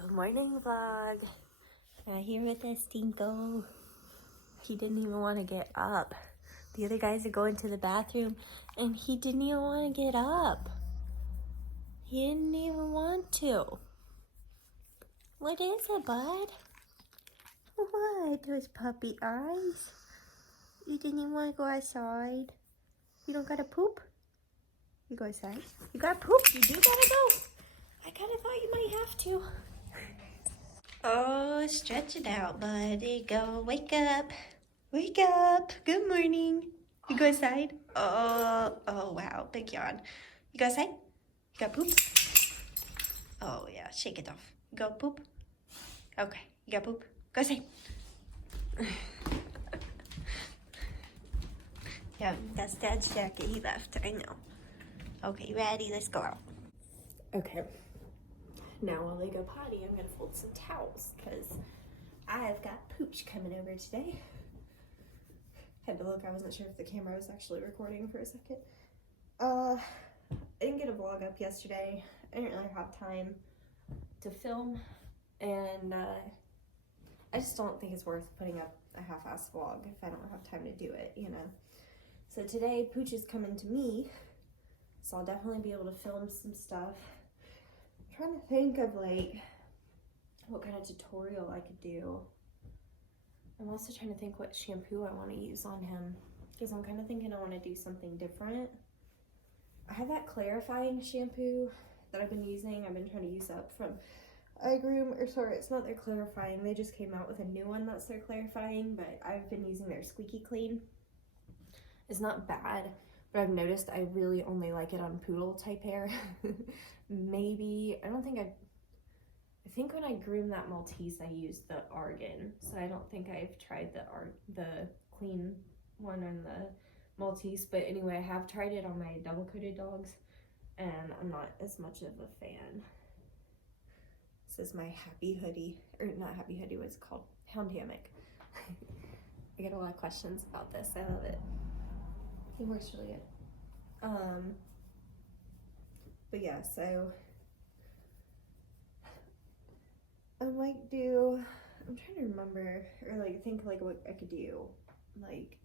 Good morning, vlog. Here with us, Dinko. He didn't even want to get up. The other guys are going to the bathroom, and he didn't even want to get up. He didn't even want to. What is it, bud? What? Those puppy eyes? You didn't even want to go outside? You don't gotta poop? You go outside? You gotta poop? You do gotta go? I kind of thought you might have to. Oh, stretch it out, bud. There you go. Wake up. Wake up. Good morning. You go outside? Oh, wow. Big yawn. You go outside? You got poop? Oh, yeah. Shake it off. You go poop? Okay. You got poop? Go outside. Yeah, that's Dad's jacket. He left. I know. Okay, ready? Let's go out. Okay. Now while they go potty, I'm gonna fold some towels because I've got Pooch coming over today. Had to look, I wasn't sure if the camera was actually recording for a second. I didn't get a vlog up yesterday. I didn't really have time to film, and I just don't think it's worth putting up a half-ass vlog if I don't have time to do it, you know. So today, Pooch is coming to me, so I'll definitely be able to film some stuff. Trying to think of like what kind of tutorial I could do. I'm also trying to think what shampoo I want to use on him because I'm kind of thinking I want to do something different. I have that clarifying shampoo that I've been using. I've been trying to use up from Groom, or sorry, it's not their clarifying. They just came out with a new one that's their clarifying, but I've been using their Squeaky Clean. It's not bad, but I've noticed I really only like it on poodle type hair. Maybe, I think when I groomed that Maltese, I used the Argan. So I don't think I've tried the clean one on the Maltese. But anyway, I have tried it on my double coated dogs, and I'm not as much of a fan. This is my happy hoodie, or not happy hoodie, what's it called? Hound hammock. I get a lot of questions about this. I love it. It works really good. But yeah, so I might do, I'm trying to remember, or like think like what I could do. Like,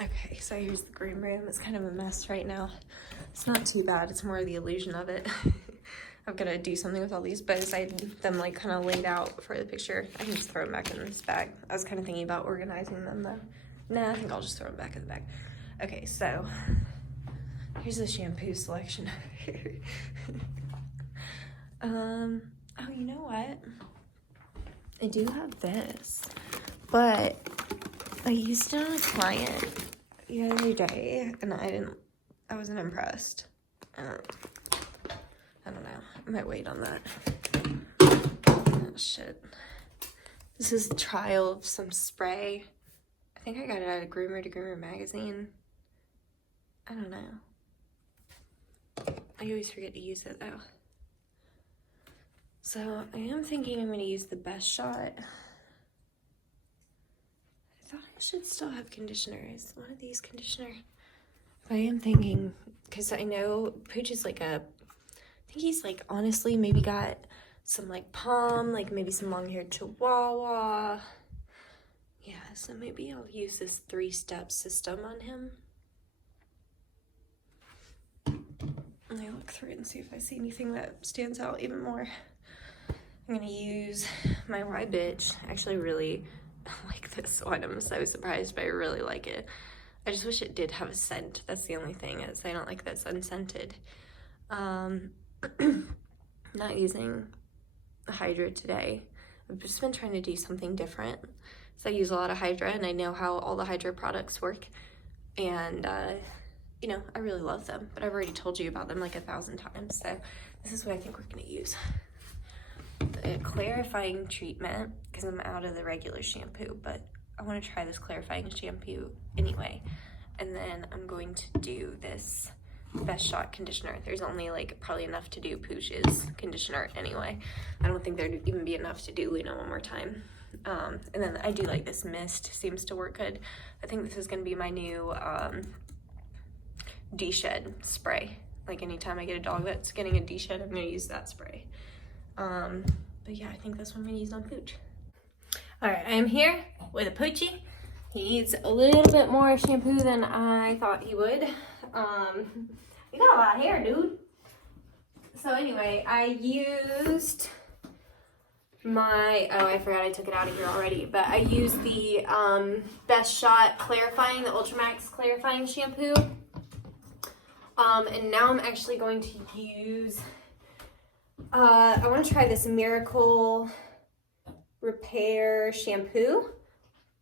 okay, so here's the green room. It's kind of a mess right now. It's not too bad. It's more the illusion of it. I've got to do something with all these bows. I had them like kind of laid out for the picture. I can just throw them back in this bag. I was kind of thinking about organizing them though. Nah, I think I'll just throw them back in the bag. Okay, so here's the shampoo selection. Oh, you know what? I do have this, but I used it on a client the other day, and I wasn't impressed. I don't know. I might wait on that. Oh, shit. This is a trial of some spray. I think I got it at a Groomer to Groomer magazine. I don't know. I always forget to use it though. So I am thinking I'm going to use the Best Shot. I thought I should still have conditioner. Is one of these conditioner? But I am thinking, because I know Pooch is like I think he's like honestly maybe got some like Palm, like maybe some long-haired Chihuahua. Yeah, so maybe I'll use this 3-step system on him. Let me look through it and see if I see anything that stands out even more. I'm gonna use my Y Bitch. I actually really like this one. I'm so surprised, but I really like it. I just wish it did have a scent. That's the only thing, is I don't like that it's unscented. Not using the Hydra today. I've just been trying to do something different. So I use a lot of Hydra, and I know how all the Hydra products work. And, you know, I really love them. But I've already told you about them like 1,000 times. So this is what I think we're going to use. The clarifying treatment, because I'm out of the regular shampoo. But I want to try this clarifying shampoo anyway. And then I'm going to do this Best Shot conditioner. There's only like probably enough to do Pooch's conditioner anyway. I don't think there'd even be enough to do Luna one more time. And then I do like this mist, seems to work good. I think this is going to be my new de-shed spray. like anytime I get a dog that's getting a deshed, I'm gonna use that spray. But yeah, I think that's what I'm gonna use on Pooch. All right, I am here with a Poochie. He needs a little bit more shampoo than I thought he would. You got a lot of hair, dude. So anyway, I used my, oh, I forgot I took it out of here already, but I used the Best Shot clarifying, the Ultramax clarifying shampoo. And now I'm actually going to use, I want to try this Miracle Repair shampoo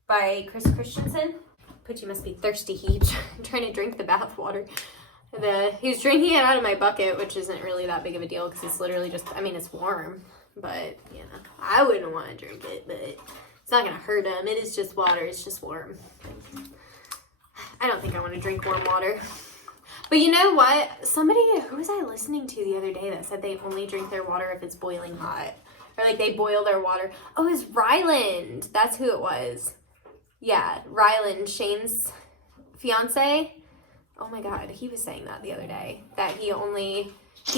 by Chris Christensen. Poochie must be thirsty. He's trying to drink the bath water. He was drinking it out of my bucket, which isn't really that big of a deal because it's literally just, I mean, it's warm. But, you know, I wouldn't want to drink it, but it's not going to hurt him. It is just water. It's just warm. I don't think I want to drink warm water. But you know what? Somebody, who was I listening to the other day that said they only drink their water if it's boiling hot? Or like they boil their water. Oh, it was Ryland. That's who it was. Yeah, Ryland, Shane's fiance. Oh my God, he was saying that the other day. That he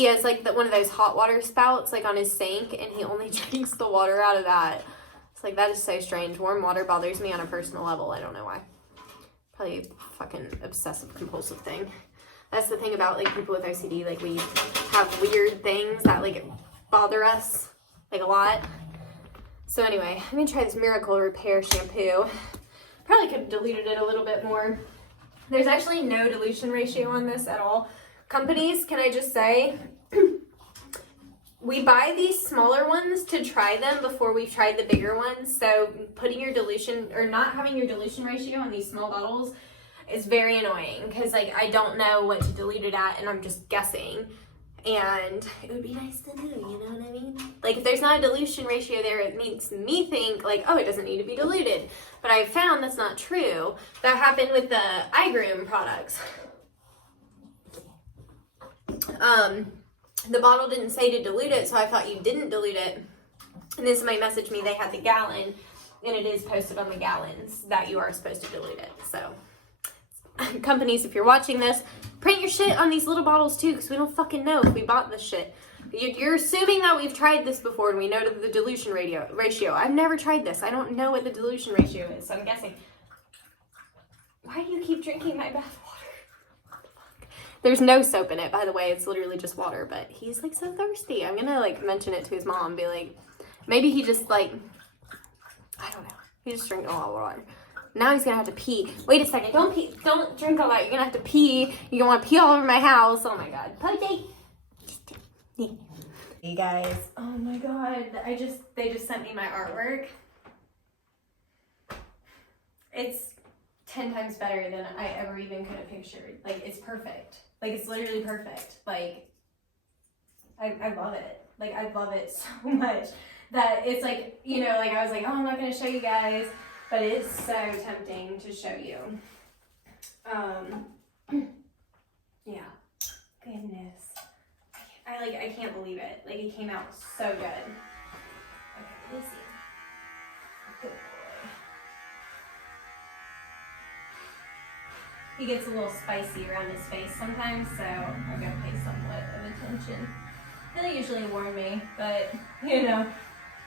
has like one of those hot water spouts like on his sink and he only drinks the water out of that. It's like, that is so strange. Warm water bothers me on a personal level. I don't know why. Probably a fucking obsessive compulsive thing. That's the thing about like people with OCD. Like we have weird things that like bother us like a lot. So anyway, I'm gonna try this Miracle Repair shampoo. Probably could have diluted it a little bit more. There's actually no dilution ratio on this at all. Companies, can I just say, we buy these smaller ones to try them before we've tried the bigger ones. So putting your dilution, or not having your dilution ratio on these small bottles is very annoying because like I don't know what to dilute it at and I'm just guessing. And it would be nice to know, you know what I mean? Like if there's not a dilution ratio there, it makes me think like, oh, it doesn't need to be diluted. But I found that's not true. That happened with the iGroom products. The bottle didn't say to dilute it, so I thought you didn't dilute it. And then somebody messaged me, they had the gallon, and it is posted on the gallons that you are supposed to dilute it. So companies, if you're watching this, print your shit on these little bottles too, because we don't fucking know if we bought this shit. You're assuming that we've tried this before and we know the dilution ratio. I've never tried this. I don't know what the dilution ratio is, so I'm guessing. Why do you keep drinking my bath water? What the fuck? There's no soap in it, by the way. It's literally just water, but he's like so thirsty. I'm gonna like mention it to his mom, be like, maybe he just like, I don't know. He's just drinking a lot of water. Now he's gonna have to pee. Wait a second, don't pee, don't drink all that. You're gonna have to pee. You're gonna wanna pee all over my house. Oh my God. Poochie. Yeah. Hey guys. Oh my God. They just sent me my artwork. It's 10 times better than I ever even could have pictured. Like it's perfect. Like it's literally perfect. Like I love it. Like I love it so much that it's like, you know, like I was like, oh, I'm not gonna show you guys. But it's so tempting to show you. Yeah. Goodness. I can't believe it. Like it came out so good. Okay, let's see. Good boy. He gets a little spicy around his face sometimes, so I'm gonna pay somewhat of attention. He'll usually warn me, but you know.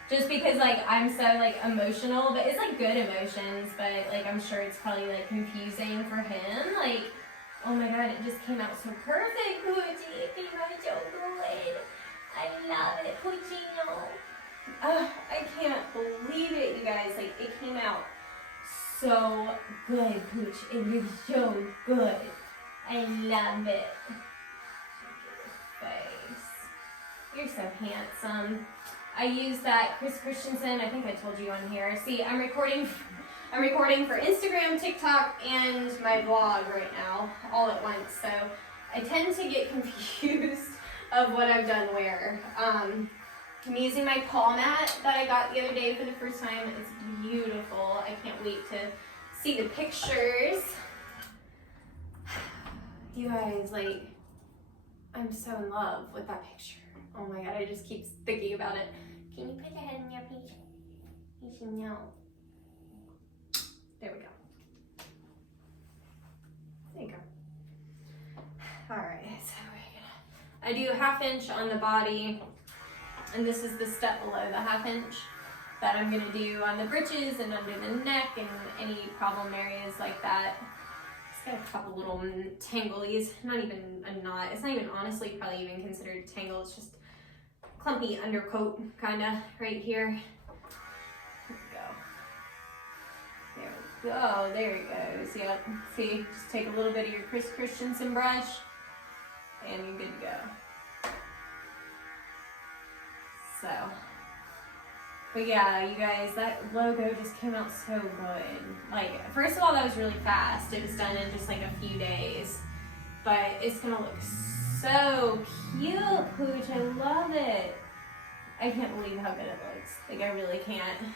Just because, like, I'm so, like, emotional, but it's, like, good emotions, but, like, I'm sure it's probably, like, confusing for him. Like, oh, my God, it just came out so perfect, Poochie. It came out so good. I love it, Poochie. I can't believe it, you guys. Like, it came out so good, Pooch. It was so good. I love it. Look at your face. You're so handsome. I use that Chris Christensen, I think I told you on here. See, I'm recording for Instagram, TikTok, and my vlog right now, all at once. So I tend to get confused of what I've done where. I'm using my paw mat that I got the other day for the first time. It's beautiful. I can't wait to see the pictures. You guys, like, I'm so in love with that picture. Oh my God, I just keep thinking about it. Can you put your head in your picture? You should know. There we go. There you go. All right, so we're gonna I do 1/2 inch on the body, and this is the step below the 1/2 inch that I'm gonna do on the britches and under the neck and any problem areas like that. It's got a couple little tanglies, not even a knot. It's not even honestly probably even considered a tangle. It's just clumpy undercoat kinda right here. There we go, there it goes, yep. See, just take a little bit of your Chris Christensen brush and you're good to go. So, but yeah, you guys, that logo just came out so good. Like, first of all, that was really fast. It was done in just like a few days, but it's gonna look so cute, Pooch. I love it. I can't believe how good it looks. Like, I really can't.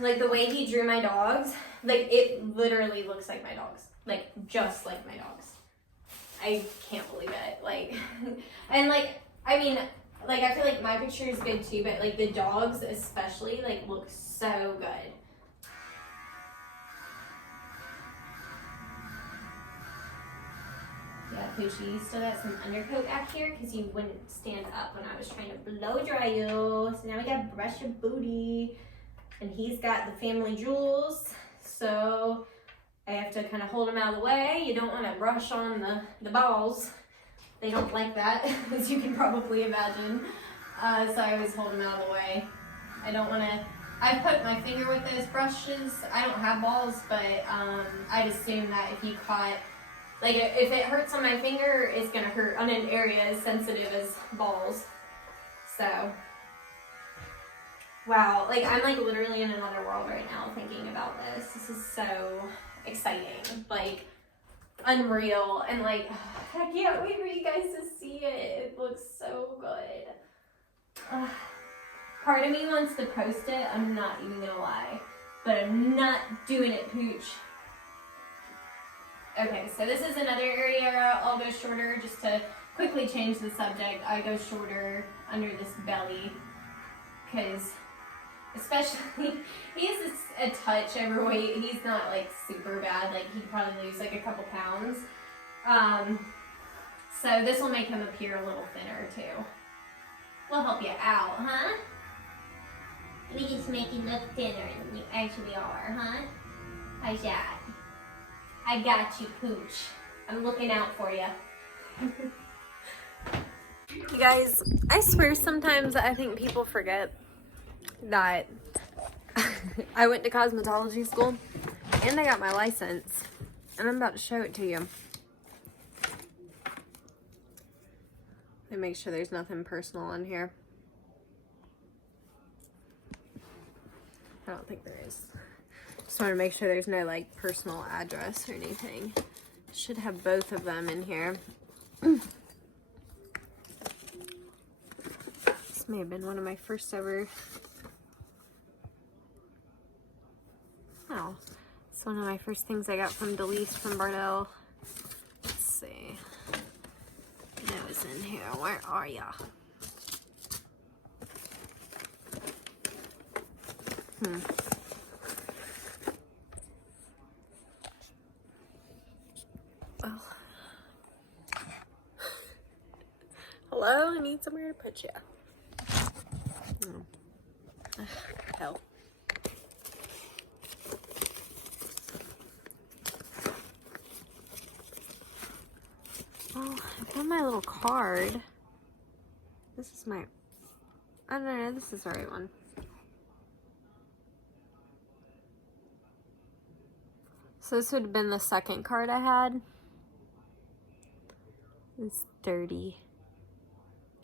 Like, the way he drew my dogs, like, it literally looks like my dogs. Like, just like my dogs. I can't believe it. Like, and like, I mean, like, I feel like my picture is good too, but like the dogs especially, like, look so good. Yeah, Poochie, you still got some undercoat back here because you wouldn't stand up when I was trying to blow dry you. So now we got brush your booty. And he's got the family jewels, so I have to kind of hold him out of the way. You don't want to brush on the balls. They don't like that, as you can probably imagine. So I always hold him out of the way. I don't want to, I put my finger with those brushes. I don't have balls, but I'd assume that if you caught, like if it hurts on my finger, it's going to hurt on an area as sensitive as balls. So. Wow, like I'm like literally in another world right now thinking about this. This is so exciting, like unreal, and like I can't wait for you guys to see it. It looks so good. Part of me wants to post it, I'm not even gonna lie, but I'm not doing it, Pooch. Okay, so this is another area I'll go shorter just to quickly change the subject. I go shorter under this belly because especially, he has a touch overweight. He's not like super bad. Like he'd probably lose like a couple pounds. So this will make him appear a little thinner too. We'll help you out, huh? We just make you look thinner than you actually are, huh? How's that? I got you, Pooch. I'm looking out for you. You guys, I swear sometimes I think people forget that I went to cosmetology school and I got my license, and I'm about to show it to you. Let me make sure there's nothing personal on here. I don't think there is. Just want to make sure there's no like personal address or anything. Should have both of them in here. This may have been one of my first ever. Oh, it's one of my first things I got from Delise from Bardell. Let's see. It was in here. Where are ya? Well. Hello? I need somewhere to put you. Hell. Well, I found my little card. This is my, I don't know, this is the right one. So this would have been the second card I had. It's dirty.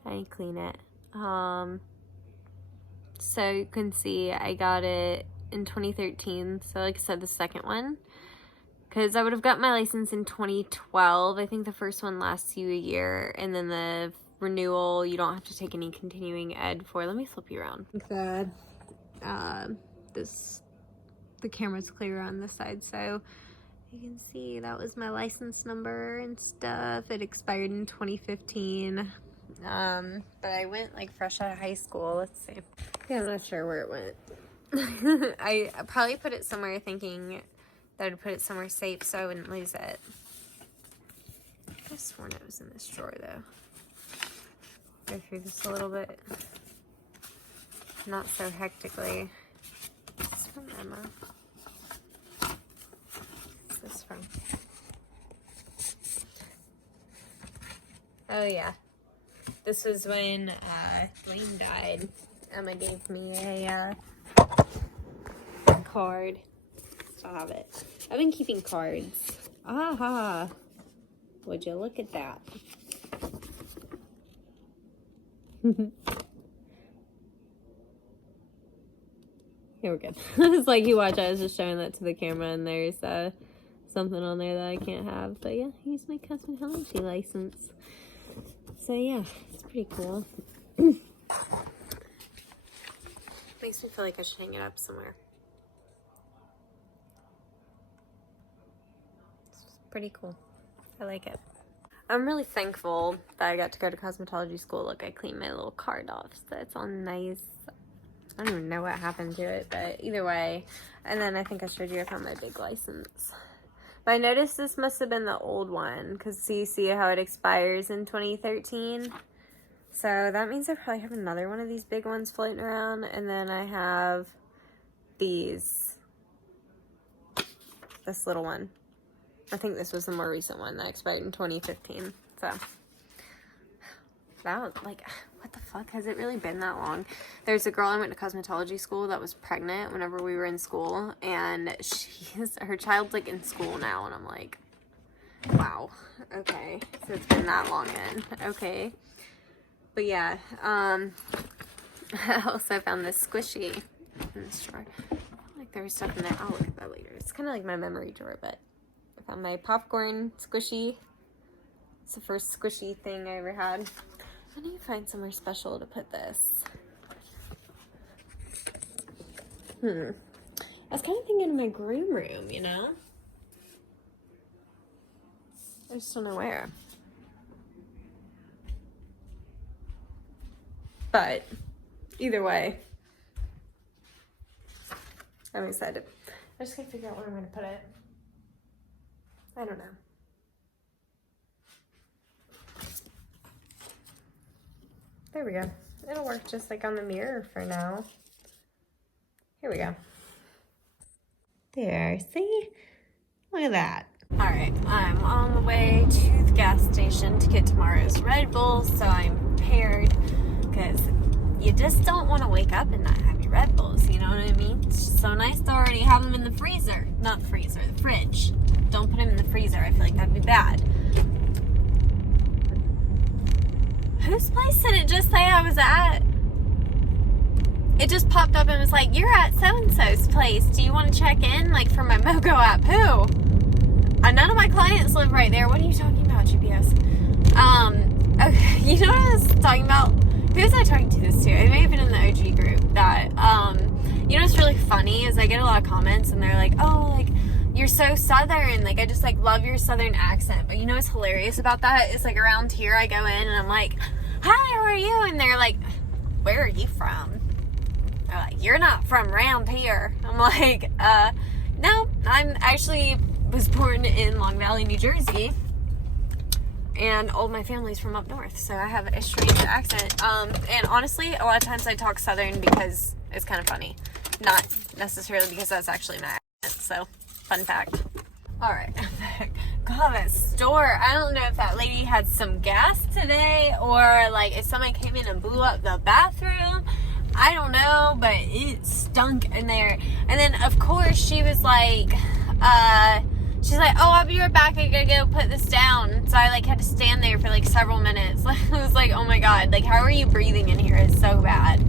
I didn't clean it. So you can see I got it in 2013. So like I said, the second one. Because I would have got my license in 2012. I think the first one lasts you a year. And then the renewal, you don't have to take any continuing ed for. Let me flip you around. The camera's clear on this side. So you can see that was my license number and stuff. It expired in 2015. But I went like fresh out of high school. Let's see. Yeah, I'm not sure where it went. I probably put it somewhere thinking that I'd put it somewhere safe so I wouldn't lose it. have sworn it was in this drawer though. Go through this a little bit. Not so hectically. This is from Emma. What's this from? Oh yeah. This was when Dwayne died. Emma gave me a card. Still have it. I've been keeping cards. Aha! Would you look at that? Here we go. It's like you watch, I was just showing that to the camera and there's something on there that I can't have. But yeah, here's my cosmetology license. So yeah, it's pretty cool. Makes me feel like I should hang it up somewhere. It's pretty cool. I like it. I'm really thankful that I got to go to cosmetology school. Look, I cleaned my little card off, so it's all nice. I don't even know what happened to it, but either way. And then I think I showed you I found my big license. But I noticed this must have been the old one, because you see how it expires in 2013. So that means I probably have another one of these big ones floating around. And then I have these. This little one. I think this was the more recent one that expired in 2015. So that was like, what the fuck? Has it really been that long? There's a girl I went to cosmetology school that was pregnant whenever we were in school, and her child's like in school now, and I'm like, wow, okay, so it's been that long then. Okay. But yeah, I also found this squishy in this drawer. I feel like there was stuff in there. I'll look at that later. It's kind of like my memory drawer, but I found my popcorn squishy. It's the first squishy thing I ever had. I need to find somewhere special to put this. I was kind of thinking of my groom room, you know? I just don't know where. But either way, I'm excited. I just gotta figure out where I'm gonna put it. I don't know. There we go. It'll work just like on the mirror for now. Here we go. There, see? Look at that. All right, I'm on the way to the gas station to get tomorrow's Red Bull, so I'm prepared, because you just don't want to wake up and not have your Red Bulls, you know what I mean? It's just so nice to already have them in the freezer. Not the freezer, the fridge. Don't put them in the freezer. I feel like that'd be bad. Whose place did it just say I was at? It just popped up and was like, you're at so-and-so's place. Do you want to check in? Like, for my Mogo app. Who? None of my clients live right there. What are you talking about, GPS? Okay, you know what I was talking about? Who was I talking to this to? It may have been in the OG group. That, you know what's really funny is I get a lot of comments and they're like, oh, like, you're so southern. Like, I just, like, love your southern accent. But you know what's hilarious about that? It's like around here I go in and I'm like, hi, how are you? And they're like, where are you from? They're like, you're not from around here. I'm like, no, I'm actually was born in Long Valley, New Jersey. And all my family's from up north. So I have a strange accent. And honestly, a lot of times I talk southern because it's kind of funny. Not necessarily because that's actually my accent. So, fun fact. Alright, I'm back. God, that store. I don't know if that lady had some gas today or like if somebody came in and blew up the bathroom. I don't know, but it stunk in there. And then, of course, she was like, she's like, oh, I'll be right back. I gotta go put this down. So I like had to stand there for like several minutes. I was like, oh my God, like how are you breathing in here? It's so bad.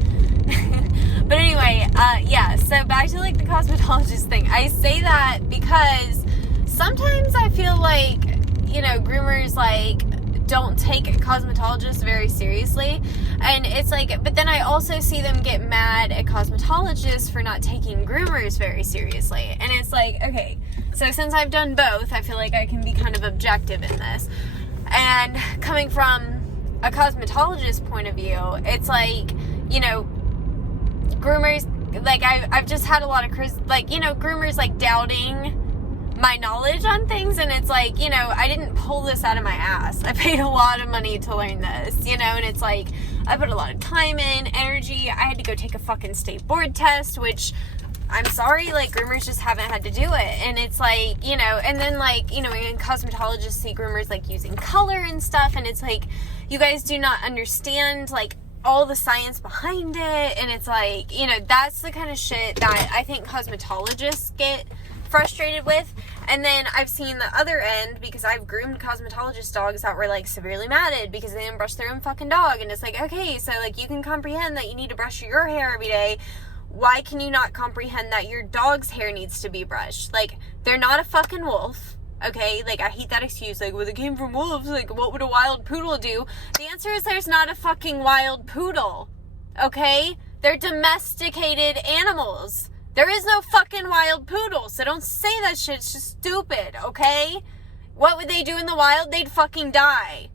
But anyway, yeah, so back to like the cosmetologist thing. I say that because sometimes I feel like, you know, groomers like don't take cosmetologists very seriously. And it's like, but then I also see them get mad at cosmetologists for not taking groomers very seriously. And it's like, okay, so since I've done both, I feel like I can be kind of objective in this. And coming from a cosmetologist point of view, it's like, you know, groomers, like I've just had a lot of, like, you know, groomers like doubting my knowledge on things, and it's like, you know, I didn't pull this out of my ass. I paid a lot of money to learn this, you know, and it's like, I put a lot of time in, energy. I had to go take a fucking state board test, which, I'm sorry, like, groomers just haven't had to do it. And it's like, you know, and then, like, you know, when cosmetologists see groomers, like, using color and stuff, and it's like, you guys do not understand, like, all the science behind it. And it's like, you know, that's the kind of shit that I think cosmetologists get frustrated with. And then I've seen the other end, because I've groomed cosmetologist dogs that were, like, severely matted because they didn't brush their own fucking dog. And it's like, okay, so, like, you can comprehend that you need to brush your hair every day. Why can you not comprehend that your dog's hair needs to be brushed? Like, they're not a fucking wolf, okay? Like, I hate that excuse. Like, well, they came from wolves. Like, what would a wild poodle do? The answer is there's not a fucking wild poodle, okay? They're domesticated animals. There is no fucking wild poodle, so don't say that shit. It's just stupid, okay? What would they do in the wild? They'd fucking die.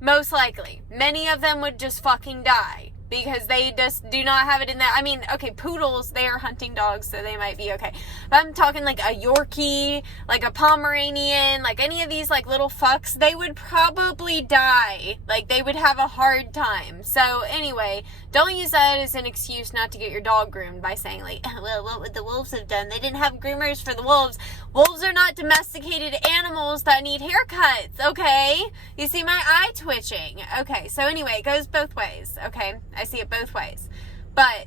Most likely. Many of them would just fucking die. Because they just do not have it in that. I mean, okay, poodles, they are hunting dogs, so they might be okay. But I'm talking like a Yorkie, like a Pomeranian, like any of these like little fucks, they would probably die. Like, they would have a hard time. So anyway, don't use that as an excuse not to get your dog groomed by saying like, well, what would the wolves have done? They didn't have groomers for the wolves. Wolves are not domesticated animals that need haircuts, okay? You see my eye twitching. Okay, so anyway, it goes both ways, okay? I see it both ways. But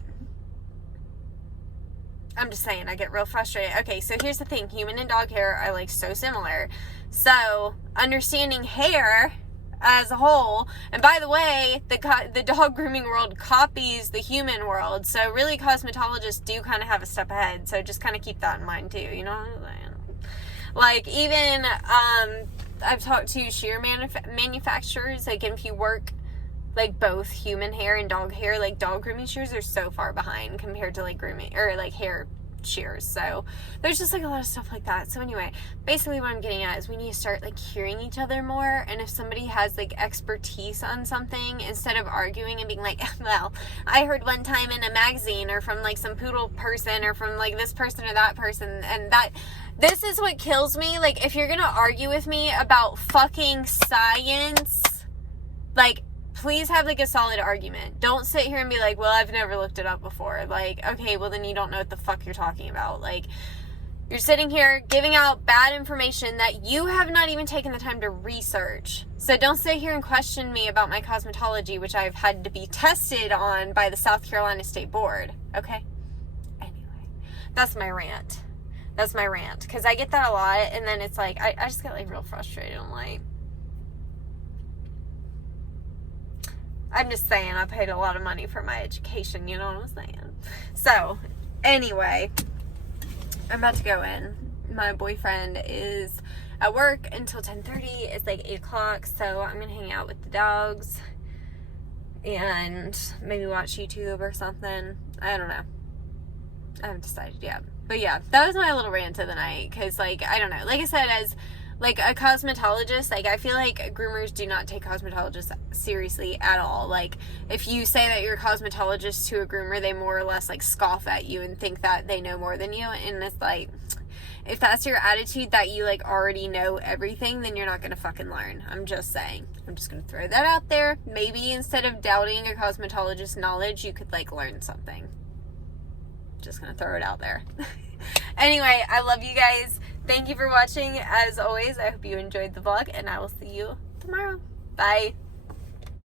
I'm just saying, I get real frustrated. Okay, so here's the thing. Human and dog hair are, like, so similar. So, understanding hair as a whole, and by the way, the dog grooming world copies the human world. So, really, cosmetologists do kind of have a step ahead. So, just kind of keep that in mind, too. You know what I'm saying? Like, even, I've talked to shear manufacturers. Like, if you work like both human hair and dog hair, like dog grooming shears are so far behind compared to like grooming or like hair shears. So there's just like a lot of stuff like that. So anyway, basically what I'm getting at is we need to start like hearing each other more. And if somebody has like expertise on something, instead of arguing and being like, well, I heard one time in a magazine or from like some poodle person or from like this person or that person, and that this is what kills me. Like, if you're gonna argue with me about fucking science, like, please have, like, a solid argument. Don't sit here and be like, well, I've never looked it up before. Like, okay, well, then you don't know what the fuck you're talking about. Like, you're sitting here giving out bad information that you have not even taken the time to research. So don't sit here and question me about my cosmetology, which I've had to be tested on by the South Carolina State Board. Okay? Anyway, that's my rant. That's my rant. Because I get that a lot, and then it's like, I just get, like, real frustrated. I'm like, I'm just saying, I paid a lot of money for my education, you know what I'm saying? So, anyway, I'm about to go in. My boyfriend is at work until 10:30. It's like 8 o'clock, so I'm going to hang out with the dogs and maybe watch YouTube or something. I don't know. I haven't decided yet. But yeah, that was my little rant of the night, because, like, I don't know. Like I said, as like a cosmetologist, like, I feel like groomers do not take cosmetologists seriously at all. Like, if you say that you're a cosmetologist to a groomer, they more or less like scoff at you and think that they know more than you. And it's like, if that's your attitude, that you like already know everything, then you're not gonna fucking learn. I'm just saying. I'm just gonna throw that out there. Maybe instead of doubting a cosmetologist's knowledge, you could like learn something. Just gonna throw it out there. Anyway, I love you guys. Thank you for watching. As always, I hope you enjoyed the vlog, and I will see you tomorrow. Bye.